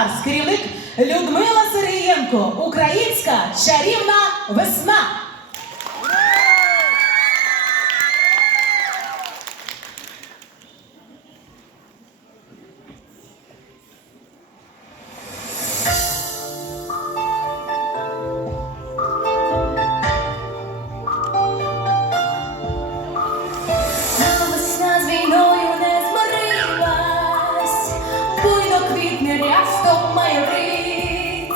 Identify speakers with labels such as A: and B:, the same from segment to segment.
A: Старс, керівник Людмила Сергієнко, Українська чарівна весна.
B: Весна майорить,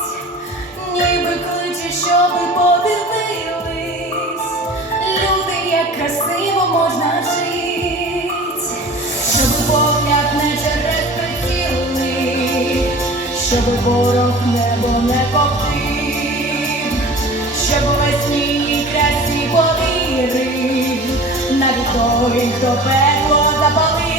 B: ніби кличе, щоби подивились, люди, як красиво можна жить, щоб погляд не через прицілний, щоб ворог небо не повтив, щоб весній красі повірив, навіть той, хто пекло запалив.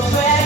B: so.